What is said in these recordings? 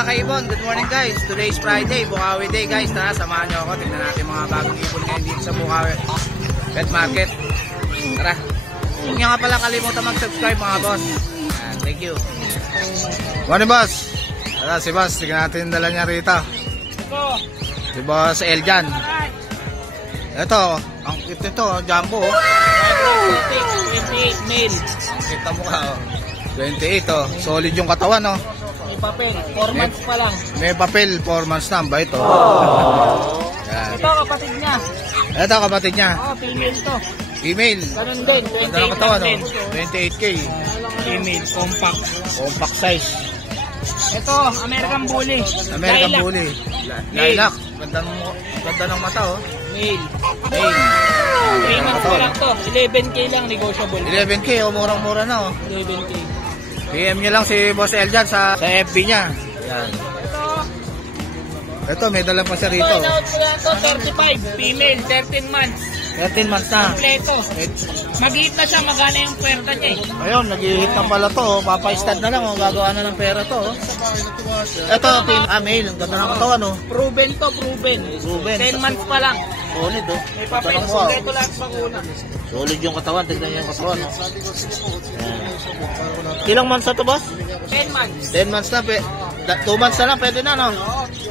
mga kaibon, good morning guys. Today is Friday, Bukawi Day guys. Tara, samahan nyo ako. Tingnan natin mga bagong ibon ngayon dito sa Bukawi Pet Market. Tara. Huwag nyo nga pala kalimutan mag-subscribe mga boss. Thank you. Morning boss. Tara si boss, tingnan natin yung dala niya rito. Si boss Eljan. Ito, ang cute nito, jumbo. 28 male. Ang cute na mukha. 28 solid yung katawan no. May papel, 4 months pa lang. May papel, 4 months na ba ito? Ito kapatid niya. Ito kapatid niya. Female to. Female. Ganun din, 28 katawan, din. 28K. Female, compact. Compact size. Ito, American Bully. American Lilac. Bully. Lilac. Ganda ng mata oh. Male. Male. 3 months pa lang to. 11K lang negotiable. 11K oh, murang-mura na oh. 11K. PM nyo lang si Boss Eljan sa FB niya. Yan. Ito, may dala pa siya rito. Ito, in-out ko yan to, 35. Female, 13 months. 13 months na. Kompleto. Mag-hit na siya, magana yung puwerta niya eh. Ayun, nag-hit na pala to. Oh. Papa-stud na lang. Oh. Gagawa na ng pera to. Oh. Ito, male. Ang ganda ng katawan. Oh. Proven to, proven. 10 months pa lang. Solid. Oh. May papel, kompleto lahat bakuna. Solid yung katawan. Tignan niyo yung katawan. Oh. Ilang months na to, boss? 10 months. 10 months na. 2 months na lang. Pwede na, no?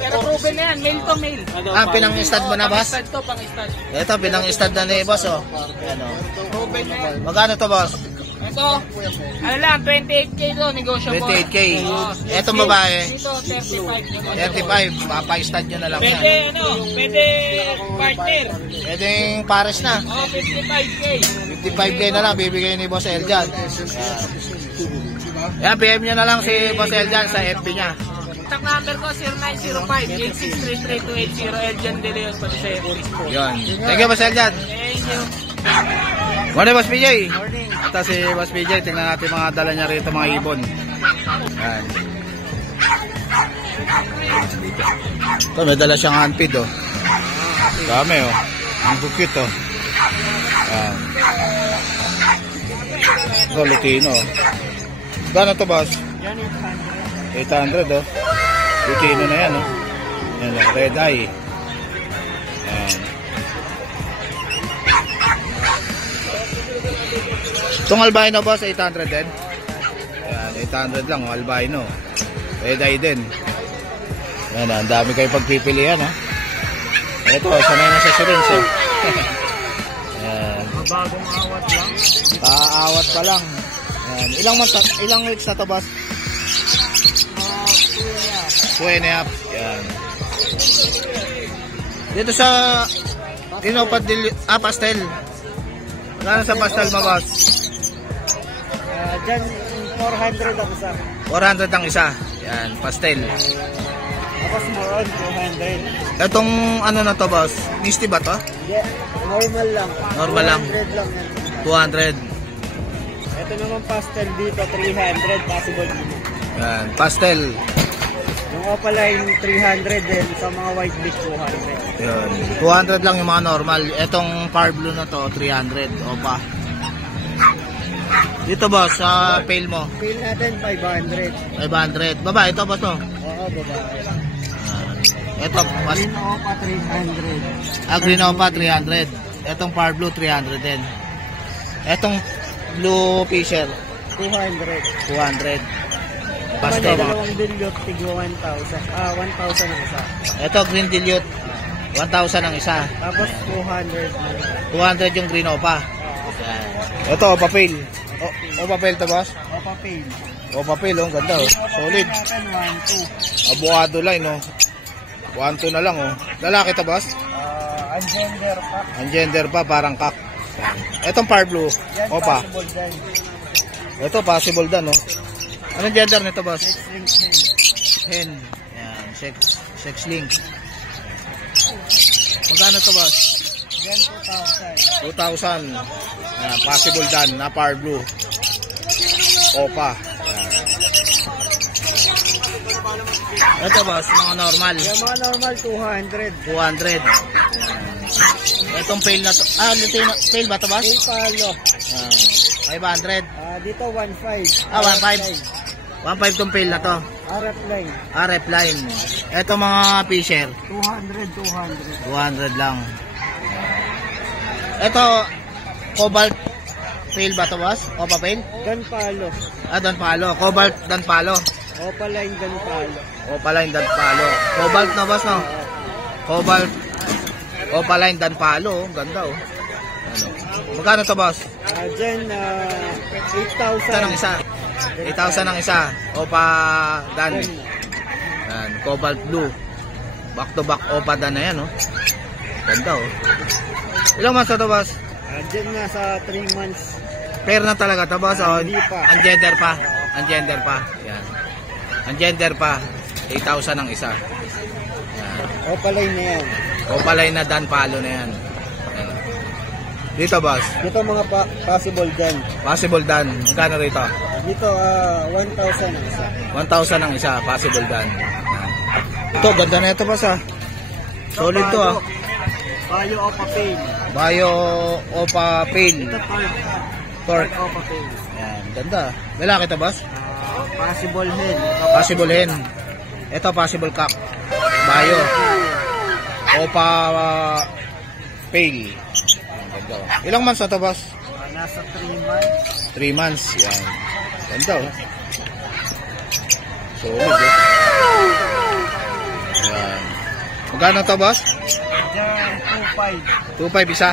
Pero proven na yan. Male to male. Pinang-stud mo na, boss? Pang-stud to, pang-stud. Ito, pinang-stud na ni boss. Oh. Ano? Proven na yan. Magkano to, boss? Ito, ano lang, 28K to, negotiable. 28K. Etong babae? Dito, 35. 35. Papa-stud nyo na lang yan. Pwede, pwede partner. Pwede yung pares na. 55K. 55K na lang bibigay ni Boss Eljan. Yan, PM nyo na lang si Boss Eljan sa FB niya. Contact number ko 0905-8633-280 Eljan De Leon pati sa FB. Yun. Thank you, Boss Eljan. Thank you. Morning, Boss PJ. Morning. Ito si Boss PJ. Tingnan natin mga dala niya rito, mga ibon. Yan. Ito, may dala siyang handfeed, oh. Dami, oh. Ang bukit, oh. Yan. Ito, Lutino, oh. Gano'n to, boss? 800, oh. Lutino na yan, oh. Yan, oh. Red eye. Yan. Itong albino, boss, 800 din. Yan, 800 lang, oh. Albino. Red eye din. Yan, ang dami kayo pagpipilian, ha. Ito, sanay na sa syringe, eh. Yan. Bagong awat lang. Paawat pa lang. Yan. Ilang weeks na to, boss? 2 and a half. Yan. Dito sa pastel. Gano'n sa pastel mo, boss? Dyan, 400 ang isa. 400 ang isa. Yan, pastel. Tapos more on 200. Itong ano na to, boss? Misty ba to? Yeah, normal lang. Normal lang. 200 lang yan. 200. Ito naman pastel dito, 300 possible. Yan, pastel. Yung opaline, 300 din. Sa mga white beak, 200. Yan. 200 lang yung mga normal. Itong far blue na to, 300. Opa. Dito, boss, sa pale mo? Pale natin, 500. 500. Baba, ito ba to? Oo, babae. Ito, Green Opa, 300. Green Opa, 300. Itong far blue, 300 din. Itong blue fisher, 200. 200. Pastel. Dalawang dilute, tigwa 1,000. 1,000 ang isa. Ito, green dilute, 1,000 ang isa. Tapos 200. 200 yung green Opa. Ito, papel. Papel to, boss? Opa pale. Papel, oh, ganda, oh. Solid. Natin, 1,200. Avocado line, oh. 1,2 na lang, oh. Lalaki to, boss? Ungender pa. Ang gender pa, parang kak. Itong far blue, Yan, Opa. possible din. Ito, possible dan, oh. Anong gender nito, boss? Hen. Yan, sex link. Magkano to, boss? Yan, 2,000. 2,000. Yan, possible dan, na far blue. Opa. Yan. Ito, boss, mga normal. Yung mga normal, 200. 200. Itong pail na to. Pail ba to, boss? Pale palo. 500. Dito, 1,500. 1,500. 1,500 tong pail na to. RF line. RF line. Ito mga Fisher. 200. 200 lang. Ito, Cobalt Pale ba ito, boss? Opa Pale? Danpalo. Dan Palo. Cobalt Dan Palo. Opaline Danpalo. Opaline Dan Palo. Cobalt na, boss, no? Cobalt. Opaline Dan Palo. Ganda, oh. Ano? Magkano to, boss? Dyan, 8,000. Ito ng isa. 8,000 ang isa. Opa Dan. Yan. Cobalt Blue. Back to back Opa Dan na yan, oh. Ganda, oh. Ilang months na to, boss? Dyan nga sa 3 months. Pair na talaga to, boss. Oh. Hindi pa. Ang gender pa. Ang gender pa. Yan. Ang gender pa. 8,000 ang isa. Yan. Opaline na yan. Opaline na Dan Palo na yan. Yan. Dito, boss. Dito mga possible dyan. Possible Dan. Magkano rito? Dito, 1,000 ang isa. 1,000 ang isa. Possible Dan. Yan. Ito, ganda na ito, boss, ah. Solid to, ah. Bayo Opa Pale. Bayo Opa Pale. Ito, Torque. Opa Pale. Yan. Ganda. Lalaki to, boss? Possible hen. Possible hen. Ito, possible cock. Bayo. Opa Pale. Yan, ganda, oh. Ilang months na to, boss? Nasa 3 months. 3 months. Yan. Ganda, oh. Solid, eh. Yan. Magkano to, boss? Diyan, 2,500. 2.5 isa.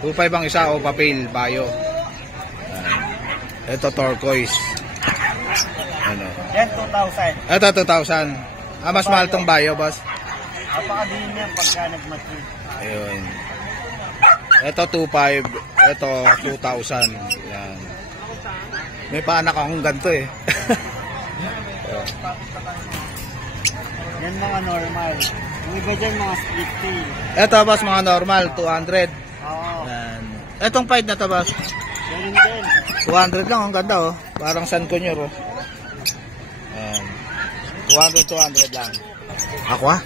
2.5 ang isa o papel, bayo. Ito turquoise. Ano? Yan, 2,000. Ito 2,000. Mas mahal tong bayo, boss. Napakadiin yan pagka nag-mature. Ayun. Ito 2.5. Ito 2,000. Yan. May paanak akong ganito, eh. Yan mga normal. Yung iba dyan mga split tail. Ito, boss, mga normal, 200. Oo. Yan. Etong fight na to, boss. Ganun din. 200 lang, ang ganda, oh. Parang San Conyor, oh. Ayan. 200 lang. Aqua?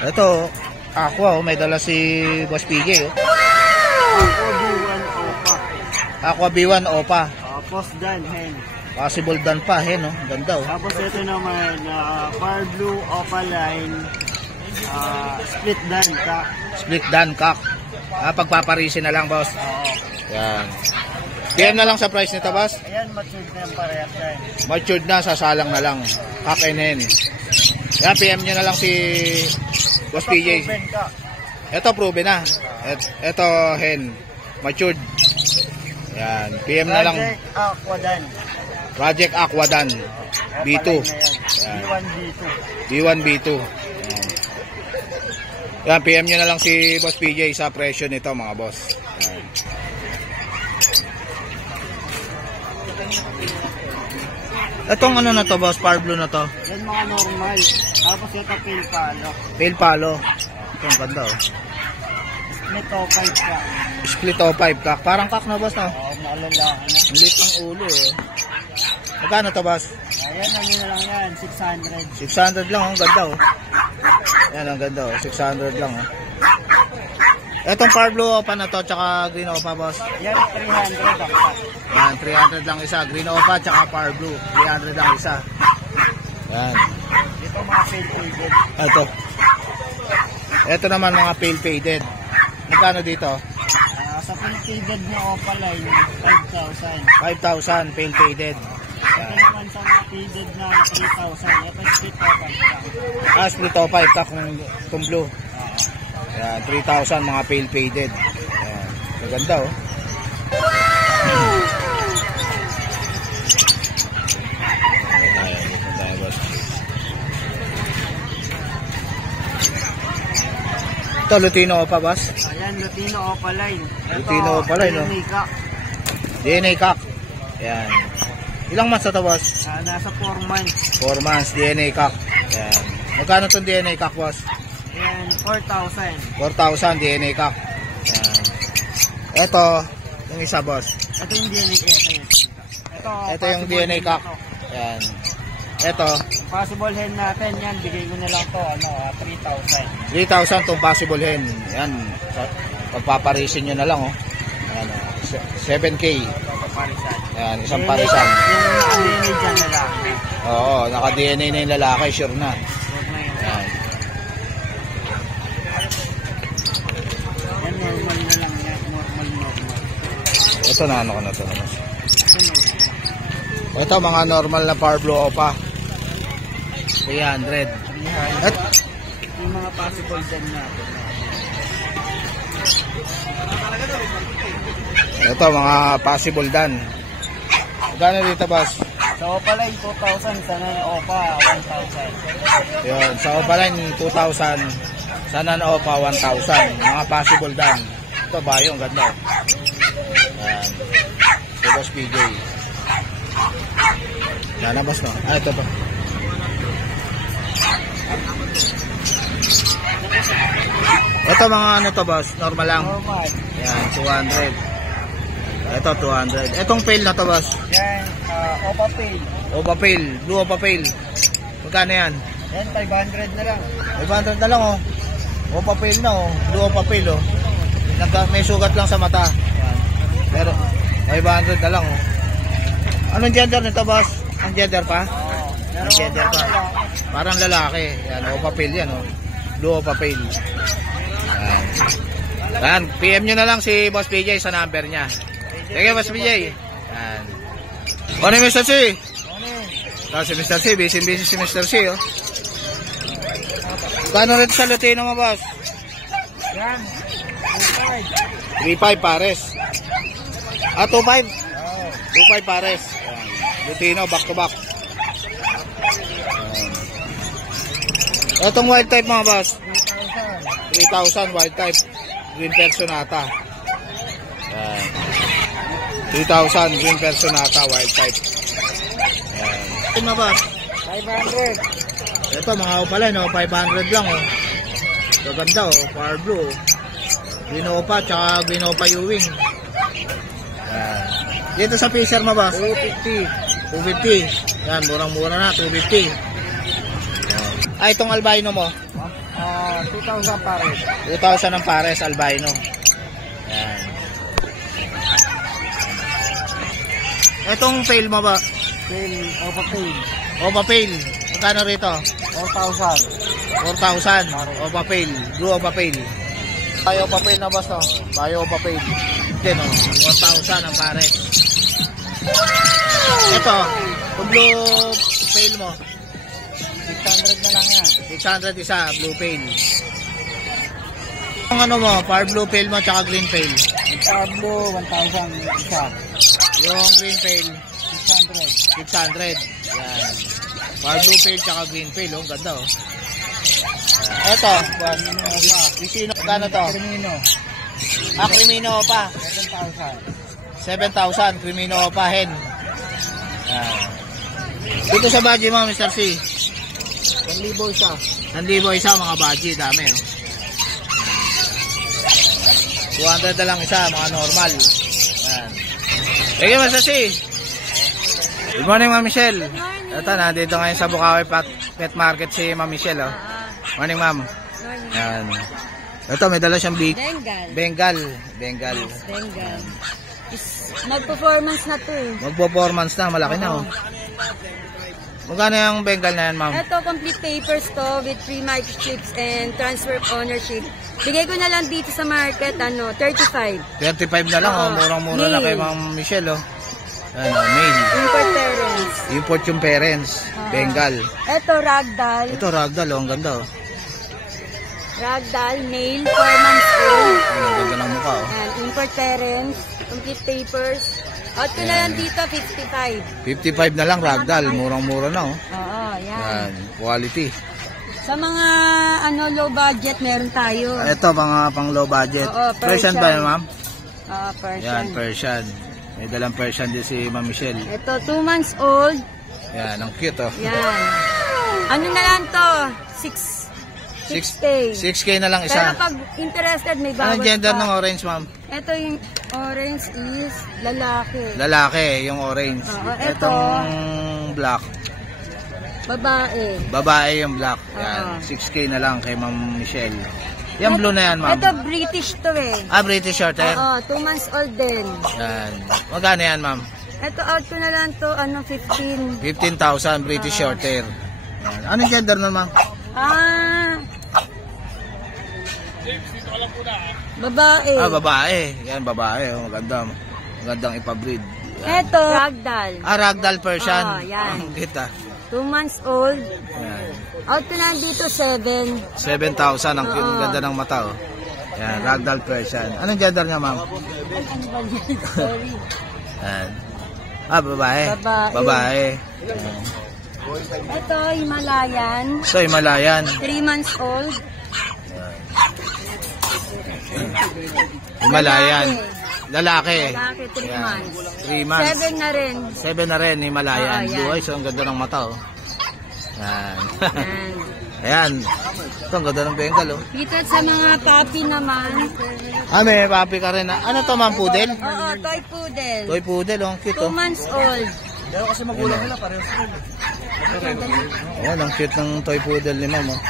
Ito, Aqua, oh. May dala si Boss PJ, oh. Ako, B1 Opa. Aqua B1 Opa. Tapos dan, hen. Possible Dan pa, hen, oh. Ganda, oh. Tapos ito naman, Far Blue Opa line. Split dan, Split Dan, cock. Pagpaparisin na lang, boss. Oo. Yan. PM na lang sa price nito, boss. Ayan, matured na yung parehas yan. Matured na, sasalang na lang. Cock and hen. Yan, PM nyo na lang si Boss PJ. Proven ka. Ito proven na. Ito hen. Matured. Yan. PM na lang. Project Aqua dan. Project Aquadan. B2. Yan. Yan. B1, B2. B1, B2. Yan. Yan. PM nyo na lang si Boss PJ sa presyo nito, mga boss. Yan. Itong ano na to, boss? Power blue na to. Yan mga normal. Tapos ito pale palo. Pale palo. Ito ang ganda, oh. Split o 5 ka. Split o 5 kak. Parang kak na, boss, no? Oo, malalaki na. Ang lit ng ulo, eh. Magkano to, boss? Ayan, ano na lang yan, 600. 600 lang, ang ganda, oh. Yan, ang ganda, oh. 600 lang, oh. Etong power blue opa na to, tsaka green opa, boss. Yan, 300 dapat. Yan, 300 lang isa. Green opa, tsaka power blue. 300 lang isa. Yan. Ito mga pale faded. Ito. Ito naman mga pale faded. Magkano dito? Sa pale faded na Opa line, 5,000. 5,000 pale faded. Ito naman sa mga faded na 3,000. Ito split open ka. Split opa, ito kung blue. Yan, 3,000 mga pale faded. Yan. Maganda, oh. Ito, Lutino Opa, boss. Ayan, Lutino Opa line. Ito, Lutino Opa line, no? Unica. DNA cock. Yan. Ilang months na ito, boss? Nasa 4 months. 4 months, DNA cock. Yan. Magkano itong DNA cock, boss? Ayan, 4,000. 4,000 DNA cock. Yan. Ito, yung isa, boss. Ito yung DNA ko. Ito yung DNA cock. Yan. Ito, Possible hen natin yan. Bigay ko na lang to 3,000. 3,000 itong possible hen. Yan. Pagpaparisin nyo na lang, oh. Yan, 7K. parisan. Yan, isang parisan. Yung naka-DNA dyan lalaki. Oo, naka-DNA na yung lalaki, sure na. Huwag na yun. Yan. Yan, normal na lang yan. Normal. Ito na, ano ko na ito. Ito normal. Ito, mga normal na Power Blue Opa. 300. At, Yung mga possible dyan natin. ito, mga possible dan. Magkano dito, boss? Sa Opaline, 2,000. Sa non-Opa, 1,000. Yun, sa Opaline, 2,000. Sa non-Opa, 1,000. Mga possible dan. Ito, bayong, ganda. Yan. Ito, boss PJ. Yan na, boss, no? Ah, ito pa. Ito, mga ano to, boss? Normal lang. Normal. Yan, 200. Ito, 200. Itong pail na to, boss. Yan, Opa Pay. Opa pail. Blue Opa pail. Magkano yan? Yan, 500 na lang. 500 na lang, oh. Opa pail na, oh. Blue Opa pail, oh. May sugat lang sa mata. Yan. Pero, 500 na lang, oh. Anong gender nito, boss? Ang gender pa? Oo. Ang gender pa. Parang lalaki. Yan, Opa pail yan, oh. Blue Opa pail. Yan. Yan, PM nyo na lang si Boss PJ sa number niya. Sige, Boss PJ. Yan. Ano yung Mr. C? Si Mr. C, busy si Mr. C, oh. Kano rin sa Lutino mo, boss? Yan. 3.5 pares. Ah, 2.5? Oo. 2.5 pares. Yan. Lutino, back to back. Yan. Itong wild type mga boss. 3,000 wild type. Green Personata. Yan. 3,000 Green Personata wild type. Yan. Ito mga boss. 500. Ito mga opala, no? 500 lang, oh. Maganda, oh. Power Blue, oh. Green Opa, tsaka Green Opa Ewing. Yan. Dito sa Fisher mo ba? 250. 250. Yan, murang-mura na, 250. Yan. Ah, itong albino mo? 2,000 pares. 2,000 ang pares, albino. Yan. Itong pail mo ba? Then, Opa Pay. Opa pail. Magkano rito? 4,000. 4,000. Opa pail. Blue Opa pail. Bayo Opa pail na boss, no? Bayo Opa pail. Yan, oh. 1,000 ang pares. Ito, yung blue pail mo. 600 na lang yan. 600 isa, blue pail. Ang ano mo, power blue pail mo, tsaka green pail. Yung Pablo, 1,000 isa. Yung green pail, 600. 600. Yan. Power blue pail, tsaka green pail, oh. Ganda, oh. Ito, Vicino, gano to? Crimino, Ah, Crimino pa. 7,000. 7,000, Crimino pa, hen. Yan. Dito sa budget mo, Mr. C. 1,000 isa. 1,000 isa, mga budget, dami, oh. 200 na lang isa, mga normal. Yan. Sige, Mr. C. Good morning, Ma'am Michelle. Ito, nandito ngayon sa Bukawi Pet Market si Ma'am Michelle, oh. Morning, Ma'am. Yan. Ito, may dala siyang Bengal. Bengal. Bengal. Mag-performance na to eh. Mag-performance na, malaki na, oh. Magkano yung Bengal na yan, ma'am? Ito, complete papers to with free microchips and transfer of ownership. Bigay ko na lang dito sa market, 35. 35 na lang, oh. Murang-mura na kay Ma'am Michelle, oh. Ano, mail. Import parents. Import yung parents. Bengal. Ito, ragdoll. Ito, ragdoll, oh. Ang ganda, oh. Ragdoll, male, 4 months old. Ang ganda ng mukha, oh. And import parents, complete papers. Out ko na lang dito, 55. 55 na lang, ragdoll. Murang-mura na, oh. Oo, yan. Yan, quality. Sa mga low budget, meron tayo. Ito, mga pang low budget. Oo, Persian ba yan, ma'am? Persian. Yan, Persian. May dalang Persian din si Ma'am Michelle. Ito, 2 months old. Yan, ang cute, oh. Yan. Ano na lang to? 6K. 6K na lang Pero isa. pag interested, may bawas Anong gender pa. ng orange, ma'am? Ito yung orange is lalaki. Lalaki, yung orange. Oo, ito. Itong black, Babae. babae yung black. Oo. Yan, 6K na lang kay Ma'am Michelle. Yung blue na yan, ma'am. Ito, British to eh. British short hair. Oo, 2 months old din. Yan. Magkano yan, ma'am? Ito, out ko na lang to, 15. 15,000 British short hair. Yan. Anong gender nun, ma'am? Babae. Babae. Yan, babae. Oh, maganda. Magandang ipabreed. Ito, Ragdoll. Ragdoll Persian. Yan. Ang kita. 2 months old. Yan. Out ko na dito, 7. 7,000. Ang ganda ng mata, oh. Yan, Ragdoll Persian. Anong gender niya, ma'am? Ano ba yan? Sorry. Yan. Babae. Babae. Babae. Ito, Himalayan. So, Himalayan. 3 months old. Himalayan. Lalaki. Lalaki, 3 Yan. months. 3 months. 7 na rin. 7 na rin, Himalayan. yan. Blue eyes, ang ganda ng mata, oh. Yan. Yan. Ayan. Ito, ang ganda ng bengal, oh. Dito sa mga puppy naman. May papi ka rin. Ano to, ma'am? Poodle? Oo, toy poodle. Toy poodle, oh. Ang cute, 2 oh. months old. Pero kasi magulang nila, pareho sila. Ayan, ang cute ng toy poodle ni ma'am, oh.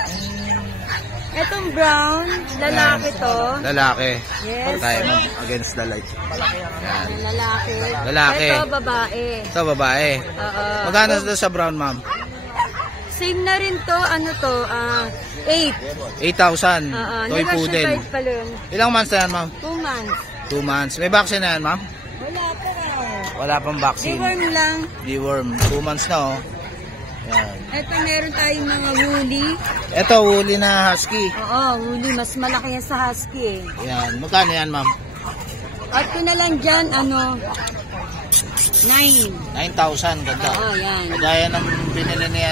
Itong brown, lalaki to. Lalaki. Yes. Tayo, ma'am. Against the light. Yan. Lalaki. Lalaki. Ito, babae. Ito, babae. Oo. Magkano ito sa brown, ma'am? Same na rin to, 8. 8,000. Toy poodle. Negotiable pa yun. Ilang months na yan, ma'am? 2 months. 2 months. May vaccine na yan, ma'am? Wala pa raw. Wala pang vaccine. Deworm lang. Deworm. 2 months na, oh. Yan. Ito, meron tayong mga woolly. Ito, woolly na husky. Oo, woolly. Mas malaki yan sa husky eh. Yan. Magkano yan, ma'am? At ko na lang dyan, 9. 9,000. Ganda. Oo, yan. Kagaya ng binili ni,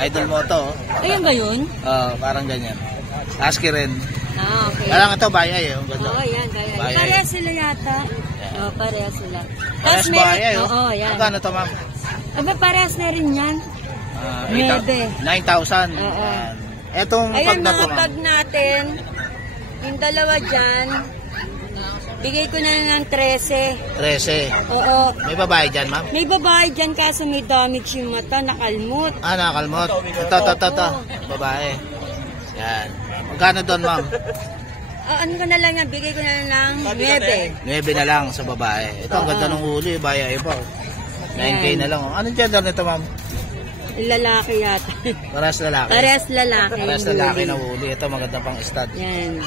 Idol Moto, oh. Ayun ba yun? Parang ganyan. Husky rin. Okay. Parang ito, bayay, oh. Ganda. Oo, yan. Kaya. Bayay. Pareha sila yata. Oo, pareha sila. Parehas bayay, oh. Oo, yan. Magkano to, ma'am? Aba, parehas na rin yan. 9. 9,000. Oo. Yan. Etong pag Ayan na to, mga ma'am. tag natin. Yung dalawa dyan. Bigay ko na lang ng 13. 13. Oo. May babae dyan, ma'am? May babae dyan kaso may damage yung mata, nakalmot. Nakakalmot. Ito. Babae. Yan. Magkano doon, ma'am? Ano ko na lang yan, bigay ko na lang ng 9. 9 na lang sa babae. Ito, ang ganda ng huli. Bayay pa. 9K na lang. Oh. Anong gender nito, ma'am? Lalaki yata. Parehas lalaki. Parehas lalaki. Parehas lalaki na huli. Ito, maganda pang stud. Yan.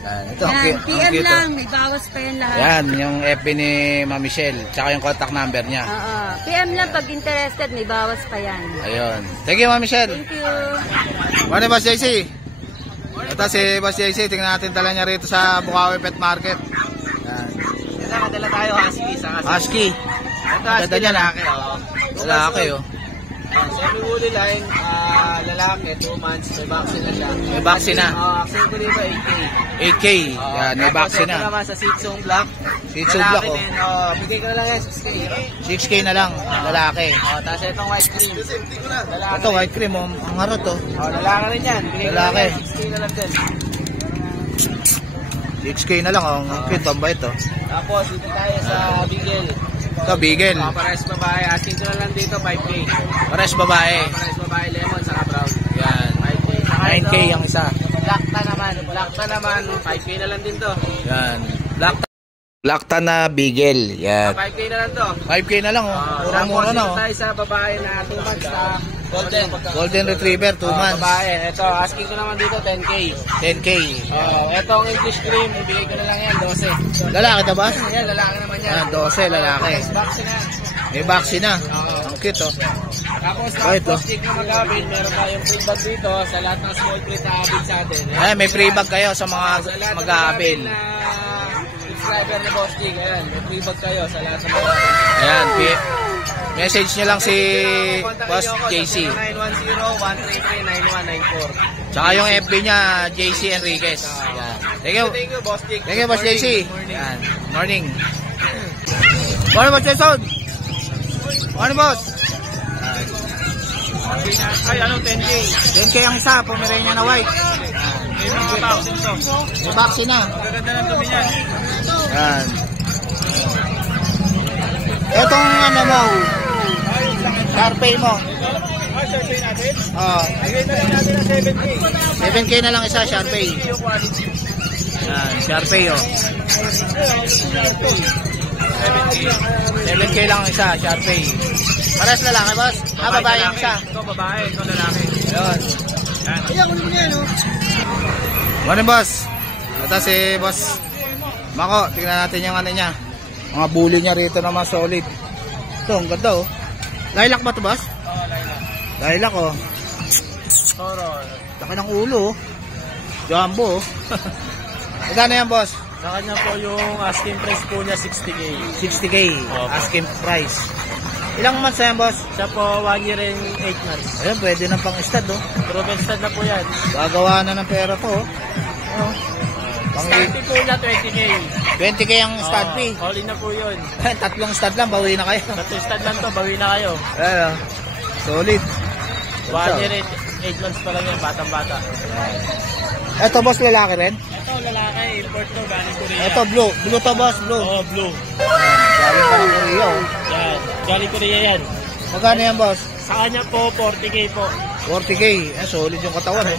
Yan. Ito, ang Yan, cute. Ang PM cute, lang, oh. may bawas pa yan lahat. Yan, yung FB ni Ma'am Michelle. Tsaka yung contact number niya. Oo. PM lang pag interested, may bawas pa yan. Ayun. Thank you, Ma'am Michelle. Thank you. Morning, Boss JC. Ito si Boss JC. Tingnan natin tala niya rito sa Bukawi Pet Market. Yan. Nadala tayo husky sa Husky. Ito Ganda niya, lalaki. Lalaki, oh. Semi-woolly line, lalaki, 2 months, may vaccine na siya. May vaccine na. Vaccine ko dito, 8K. 8K. Yan, may vaccine Ito na. naman sa Shih Tzu Black. Shih Tzu Black, Lalaki oh. din, bigay ko na lang yan, 6K. 6K na lang. Lalaki. Tapos itong white cream. Lalaki. Ito, white cream, oh. Ang harot, oh. Lalaki rin yan. Bigay ko na Lalaki. lang, 6K na lang din. 6K na lang, oh. Ang cute, ang bait, oh. Tapos, dito tayo sa Bigel. Ito, Beagle. Pares babae, asking ko na lang dito, 5K. Pares babae. Pares babae, lemon, saka brown. Yan. 5K. Saka 9K ito, ang isa. Blackta naman, 5K na lang din to. Yan. Black tan na Beagle. Yan. 5K na lang to. 5K na lang, oh. Mura-mura na, oh. Tayo sa babae na 2 months na Golden Retriever, 2 months. babae. Ito, asking ko naman dito, 10K. 10K. Ito ang English cream, ibigay ko na lang yan, 12. Lalaki na ba? Yan, lalaki naman yan. 12, lalaki. Vaccine na yan. May vaccine na. Ang cute, oh. Tapos, Oh, ito. stick na mag-abid, meron tayong free bag dito sa lahat ng small breed na abid sa atin. Ay, may free bag kayo sa mga Sa lahat ng mag-aabil. na subscriber ni Boss Dick, ayan, may free bag kayo sa lahat ng mga Ayan, message nyo lang si Boss JC. 910-133-9194. Tsaka yung FB niya, JC Enriquez. Ayan. Thank you. Thank you, Boss Dick. Thank you, Boss JC. Ayan. Morning. Morning, Boss Jason. Morning, Boss. Ay, anong 10K? 10K ang isa, Pomeranian na white. May mga vaccine to. May vaccine na. Magaganda ng dumi niyan. Ayan. Etong ano mo, Sharpay mo. Oh, Bigay na lang natin ng 7K. 7K na lang isa, Sharpei. Yung quality. Yan, Sharpei, oh. 7K lang isa, Sharpei. Pares lalaki, boss? Ah, babae yung isa. Ito babae, ito lalaki. Ayun. Ayan, kunin mo na yan, oh. Morning, boss. Ito si boss Mako. Tingnan natin yung ano niya. Mga bully niya rito naman solid. Ito, ang ganda, oh. Lilac ba ito, boss? Oo, lilac. Lilac, oh. Toro. Laki ng ulo, oh. Jumbo, oh. Magkano yan, boss? Sa kanya po yung asking price po niya 60K. 60K. Opo. Asking price. Ilang months na yan, boss? Siya po 1 year and 8 months. Ayun, pwede ng pang-stud, oh. Proven stud na po yan. Gagawa na ng pera to, oh. Oh. Starting po niya 20K. 20K ang stud fee. All in na po yun. Tatlong stud lang, bawi na kayo. Sa stud lang to, bawi na kayo. Ayun, solid. 1 year and 8 months pa lang yan, batang-bata. Ito, boss, lalaki rin? Ito, lalaki, import to, galing Korea. Ito, blue. Blue to, boss, blue. Oo, blue. Galing pa ng Korea, oh. Yan, galing Korea yan. Magkano yan, boss? Sa kanya po, 40K po. 40K. Solid yung katawan, eh.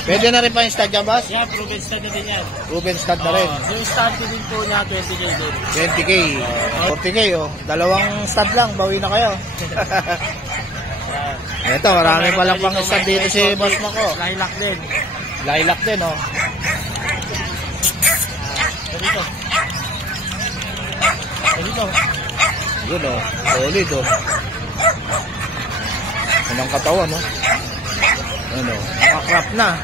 Pwede na rin pa yung stud yan, boss? Yan, proven stud na din yan. Proven stud na rin. Yung starting din po niya, 20K din. 20K. 40K, oh. Dalawang stud lang, bawi na kayo. Ito, marami palang pang stud dito si boss Mako. Lilac din. Lilac din, oh. Dito. Dito. Yun, oh. Solid, oh. Anong katawan, oh. Ano, nakakrap na.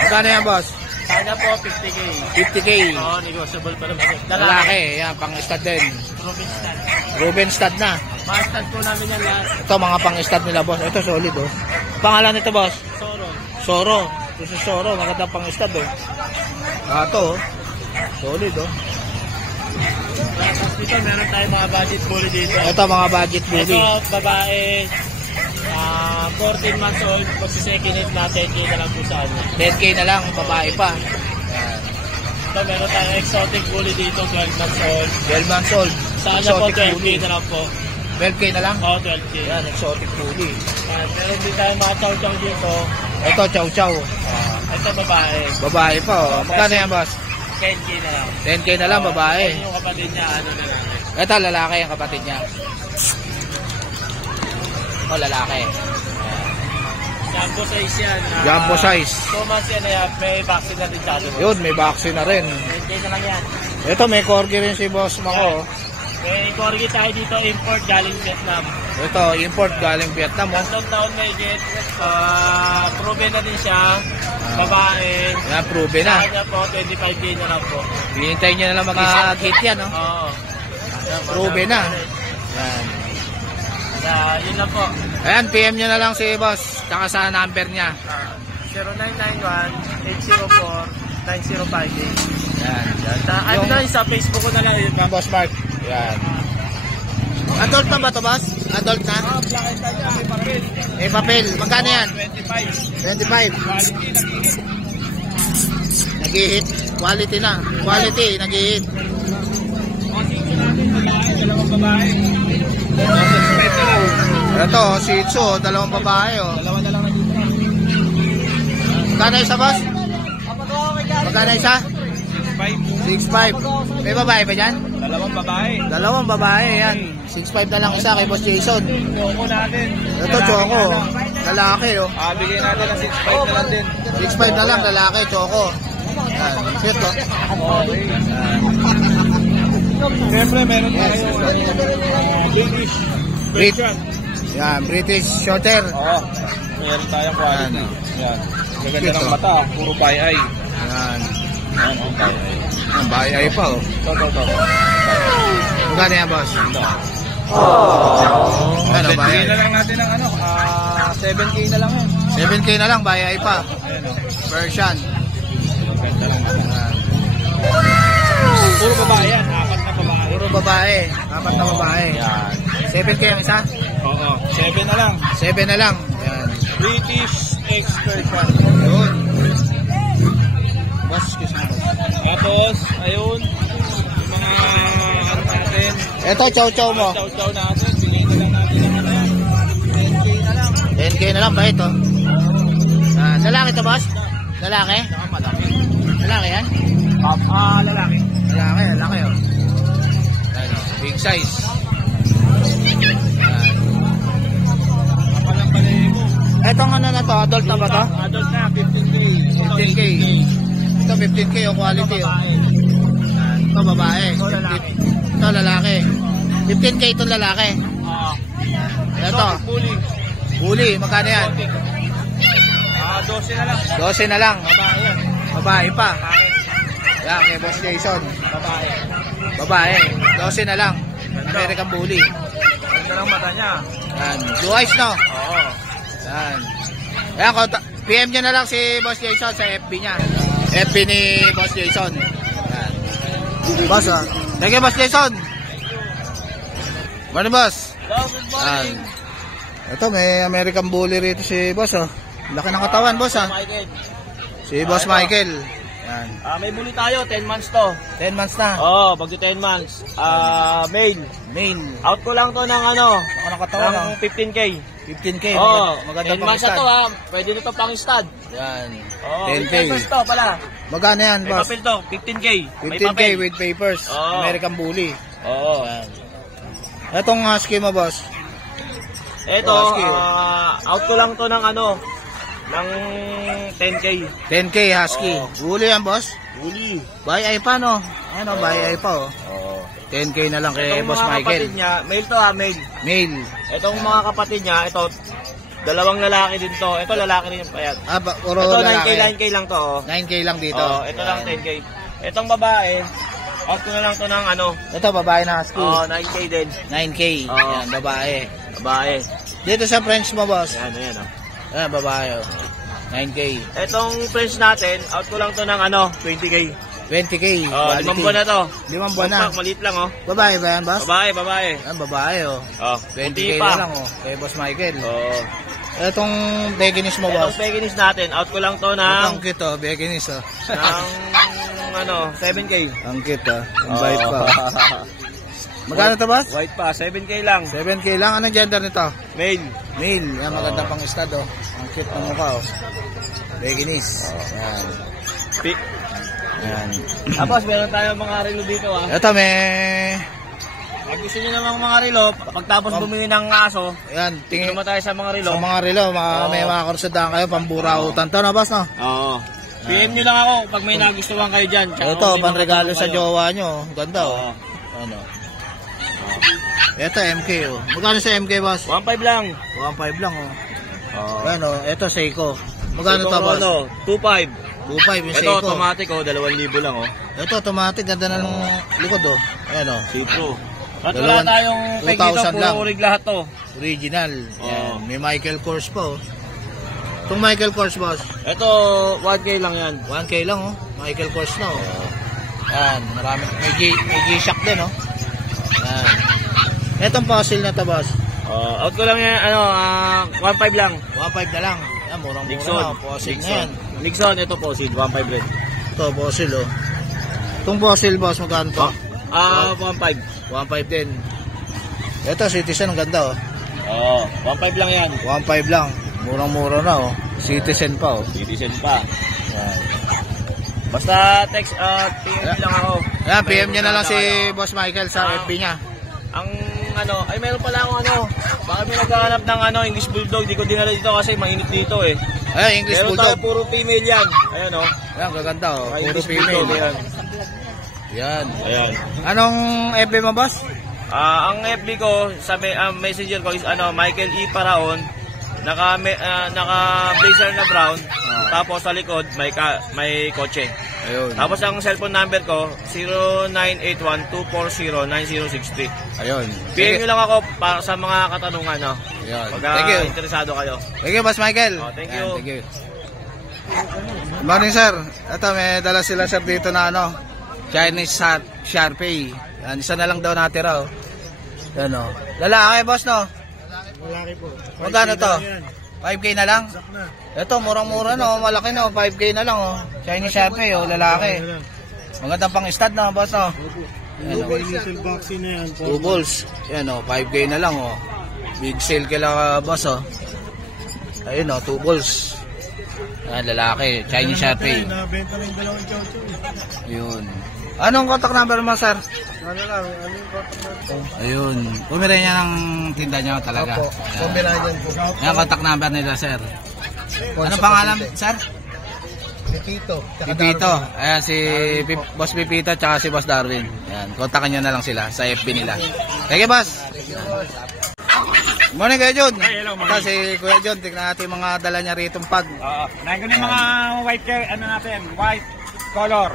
Magkano yan, boss? Sana po, 50K. 50K. Oo, negotiable pa naman. Lalaki, yan, pang stud din. Proven stud. Proven stud na. Mga stud po namin yan lahat. Ito, mga pang stud nila, boss. Ito, solid, oh. Pangalan nito, boss? Soro. Soro. Ito si Soro, magandang pang stud, oh. Ito, oh. Solid, oh. Tapos dito, meron tayong mga budget bully dito. Ito, mga budget bully. Ito, babae. 14 months old. Pag si second hand natin, 10K na lang po sa ano. 10K na lang, babae pa. Ito, meron tayong exotic bully dito, 12 months old. 12 months old. Sa kanya po, Exotic 12K bully. na lang po. 12K na lang? Oo, 12K. Yan, exotic bully. Meron din tayong mga chow-chow dito. Ito, chow chow. Ito, babae. Babae pa, oh. Magkano yan, boss? 10K na lang. 10K na lang, babae. Yung kapatid niya, ano na lang. Ito, lalaki ang kapatid niya. O, lalaki. Jumbo size yan. Jumbo size. 2 months yan, may vaccine na din sa ano. Yun, may vaccine na rin. 10K na lang yan. Ito, may corgi rin si boss Mako. May corgi tayo dito, import galing Vietnam. Ito, import galing Vietnam, oh. 3 taon may get. Proven na din siya. Babae. Yan, proven na. Sa kanya po, 25K na lang po. Hintayin nyo na lang maka-hit yan, oh. Oo. Proven na. Yan. Yun lang po. Ayan, PM nyo na lang si boss. Tsaka sa number niya. 0991-804-9058. Yan. Ano na, sa Facebook ko na lang yun. Boss Mark. Yan. Adult na ba to, boss? Adult na? Black and tan yan, may papel. May papel. Magkano yan? 25. 25. Nag-hit. Quality na. Quality, nag-hit. Dalawang babae. Ito, Shih Tzu, dalawang babae, oh. Dalawa na lang nandito. Magkano isa, boss? Magkano isa? 6'5". 5. May babae ba dyan? Dalawang babae. Dalawang babae, yan. 6'5 na lang isa kay Boss Jason. Choco natin. Ito, Choco. Lalaki, oh. Bigay natin ng 6.5 na lang din. 6'5 na lang, lalaki, Choco. Yan, cute, oh. Okay. Siyempre, meron tayo British version. Yan, British Shorter. Oo. Meron tayong quality. Yan. Maganda ng mata. Puro pie-eye. Yan. Yan, ang pie-eye. Ang bahay pa, oh. Ito. Magkano yan, boss? Ito. Ano, 7K bahay? na lang natin ng 7K na lang yan. 7K na lang, bahay pa. Ayan o. Version. Ganda lang. Yan. Puro babae yan. 4 na babae. Puro babae. 4 na babae. Yan. 7K ang isa? Oo. 7 na lang. 7 na lang. Yan. British expert fan. Yun. Boss, kiss mo. Tapos, ayun. Yung mga ano natin. Ito, chow-chow mo. Chow-chow natin. Piliin na lang natin ang ano yan. 10K na 10K na lang ba ito? Lalaki to, boss? Lalaki? Lalaki yan? Lalaki. Lalaki oh. Ayan, oh. Big size. Etong ano na to, adult na ba to? Adult na, 15K. 15K. Ito 15K o quality oh. Ito babae. Ito lalaki. 15K ito lalaki. Ito. Bully, magkano yan? 12 na lang. 12 na lang. Babae yan. Babae pa. Yan, kay Boss Jason. Babae. 12 na lang. American Bully. Ganda lang mata niya. Yan. Blue eyes, no? Oo. Yan. Yan, PM nyo na lang si Boss Jason sa FB niya. FB ni Boss Jason. Yan. Boss, ah. Thank you, Boss Jason. Morning, Boss. Good morning. Yan. Ito, may American Bully rito si Boss, oh. Laki ng katawan, Boss, ah. Michael. Si Boss Michael. Yan. May bully tayo, 10 months to. 10 months na. Oo, bagyo 10 months. Male. Main. Out ko lang to ng ano, Laki ng katawan, ng oh. 15K. 15K. Oo, Maganda 10 months na to ha. Pwede nito pang stud. Yan. Oo, 10K. 10 months to pala. Magkano yan, May Boss? papel to, 15K. May 15K papel. with papers. Oo. American Bully. Oo. Yan. Etong husky mo, Boss. Ito, Husky, out ko lang to ng ano, ng 10K. 10K husky. Oo. Bully yan, Boss. Bully. Buy ay pa, no? Ano, buy ay pa, oh. Oo. 10K na lang kay Itong Boss mga Michael. kapatid niya, male to ha, male. Male. Itong mga kapatid niya, ito, dalawang lalaki din to. Ito, lalaki rin yung payat. Puro Ito, lalaki. 9K lang to. Oh. 9K lang dito. Oo, ito lang 10K. Itong babae, out ko na lang to ng ano, Ito, babae na husky. 9K din. 9K. Oo. Yan, babae. Babae. Dito sa French mo, Boss. Yan, ayan oh. Yan, babae, oh. 9K. Itong French natin, out ko lang to ng ano, 20K. 20K. Oh, 5 buwan na to. 5 buwan na. Compact, maliit lang oh. Babae ba yan, Boss? Babae, babae. Yan, babae, oh. Oh, 20K pa. na lang, oh. Kay Boss Michael. Oh. Etong Beginis mo, Itong Boss. Pekinese natin, out ko lang to ng, Ang cute, oh. Beginis, oh. ng ano, 7K. Ang cute, oh. Ang bait pa. Magkano to, Boss? White pa, 7K lang. 7K lang. Anong gender nito? Male. Male. Yan, maganda pang stud, oh. Ang cute ng mukha, oh. Beginis. Yan. Yan. Tapos, meron tayong mga relo dito ah. Ito, may... Pag gusto nyo naman mga relo, pagtapos bumili ng aso, Yan, tingin tingin naman tayo sa mga relo. sa mga relo. Oo. May mga kursudahan kayo, pamburautan to, no, Boss, no? Oo. PM nyo lang ako pag may nagustuhan kayo dyan. Tsaka Ito, kung may panregalo mga sa kayo. jowa nyo. Ganda, oh. Oo. Ano? Ito, MK, oh. Magkano sa MK, Boss? 1.5 lang. 1.5 lang, oh. Oo. Ano, ito, Seiko. Magkano to, Boss? 2.5. 2.5 yung Ito, Seiko. automatic oh, 2,000 lang oh. Ito, automatic. Ganda na ng likod, oh. Ayan, oh. See-through. At wala tayong peg 2,000 dito, lang. puro rig lahat to. Original. Yan. Oo. May Michael Kors pa, oh. Itong Michael Kors, Boss. Ito, 1K lang yan. 1K lang, oh. Michael Kors na, oh. Yan. Marami. May G-Shock din, oh. Yan. Itong fossil na to, Boss. Out ko lang yan, 1.5 lang. 1.5 na lang. Yan, murang-mura Nixon. na. Fossil na yan. Nixon, ito po, 1.5 rin. Ito, fossil, oh. Itong fossil, Boss, magkano to? 1.5. 1.5 din. Ito, Citizen, ang ganda, oh. 1.5 lang yan. 1.5 lang. Murang-mura na, oh. Citizen pa, oh. Citizen pa. Yan. Basta text, PM nyo lang ako. Yan, PM niya na lang si Boss Michael sa FB niya. Ang meron pala akong baka may naghahanap ng English Bulldog, di ko dinala dito kasi mainit dito eh. Ay, English Meron tayo Bulldog. puro female yan. Ayan oh. Yan, gaganda, oh. Mga Puro English female. Bulldog yan. Yan. Ayan. Anong FB mo, Boss? Ang FB ko sa messenger ko is Michael E. Paraon. Naka blazer na brown. Tapos sa likod may kotse. Ayun. Tapos ang cellphone number ko 0981-240-9063. Ayun. PM nyo lang ako para sa mga katanungan no. Ayun. Pag Thank you. interesado kayo. Thank you, Boss Michael. Oh, thank Yan, you. thank you. Good morning, sir. Ito, may dala sila, sir, dito na Chinese Sharpei. Yan, isa na lang daw natira, oh. Yan, oh. Lalaki, boss, no? Malaki po. Magkano to? 5K na lang? Ito, murang-mura, no? Malaki, no? 5K na lang, oh. Chinese Sharpei, oh. Lalaki. Magandang pang stud, no, boss, no? Yan, oh. Little vaccine na yan. 2 balls. Yan, oh. 5K na lang, oh. Big sale kila, boss, oh. Ayun o, 2 balls. Yan, lalaki. Chinese Sharpei. Nabenta na yung dalawang chow. Ayun. Anong contact number mo, sir? Ano lang, ano yung contact number? Ayun. Pumira niya ng tinda niya talaga. Opo, pumirahan yan po. Yan, contact number nila, sir. Anong pangalan, sir? Pipito. Pipito. Ayan, si Boss Pipito tsaka si Boss Darwin. Ayan, kontakin nyo na lang sila sa FB nila. Thank you, boss. Morning, Kuya Jun. Hey, hello, morning. Kasi Kuya Jun, tignan natin yung mga dala niya rito pag. Oo. Nahin ko na yung mga white, white color.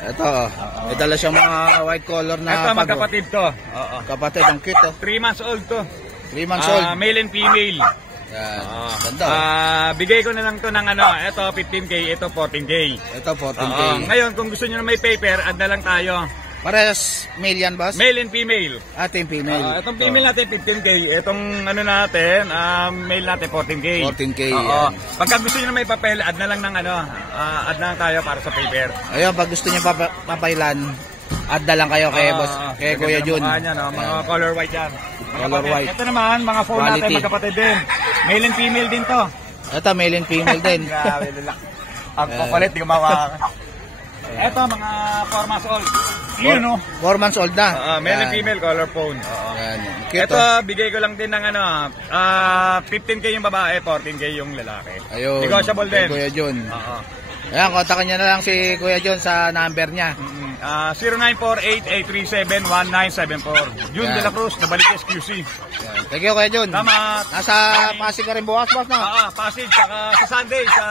Ito, may dala siyang mga white color na Ito, pag. magkapatid to. Oo. Kapatid, ang cute, oh. 3 months old to. 3 months old. Male and female. Yan, Oo. ganda. Oh. Bigay ko na lang to ng ito 15K, ito 14K. Ito, 14K. Ngayon, kung gusto niyo na may paper, add na lang tayo. Parehas male yan, boss? Male and female. Ating female. Itong female natin 15K, itong ano natin, male natin 14K. 14K, Oo. yan. Pagka gusto niyo na may papel, add na lang ng add na lang tayo para sa paper. Ayun, pag gusto niyo papailan, add na lang kayo kay boss, kay Kuya Jun. Yan, mga color white yan. Color white. Ito naman, mga phone natin Quality. magkapatid din. Male and female din to. Ito, male and female din. Grabe, lala. Ang papalit, di ko mawakan. Ito, mga 4 months old. Yun, no? 4 months old na. Male and Yan. female color phone. Oo. Yan. Cute, Ito, oh. bigay ko lang din ng 15K yung babae, 14K yung lalaki. Ayun. Negotiable Kay din. Kuya Jun. Oo. Ayan, kontakin niya na lang si Kuya Jun sa number niya. 0948-837-1974. Jun Yan. de la Cruz, nabalik SQC. Yan. Thank you, Kuya Jun. Salamat. Nasa Pasig ka rin bukas, boss, no? Pasig, saka sa Sunday, sa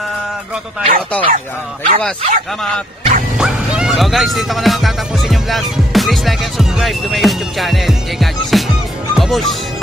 Grotto tayo. Ito. Yan. Thank you, boss. Salamat. So guys, dito ko na lang tatapusin yung vlog. Please like and subscribe to my YouTube channel, JGC. Obos!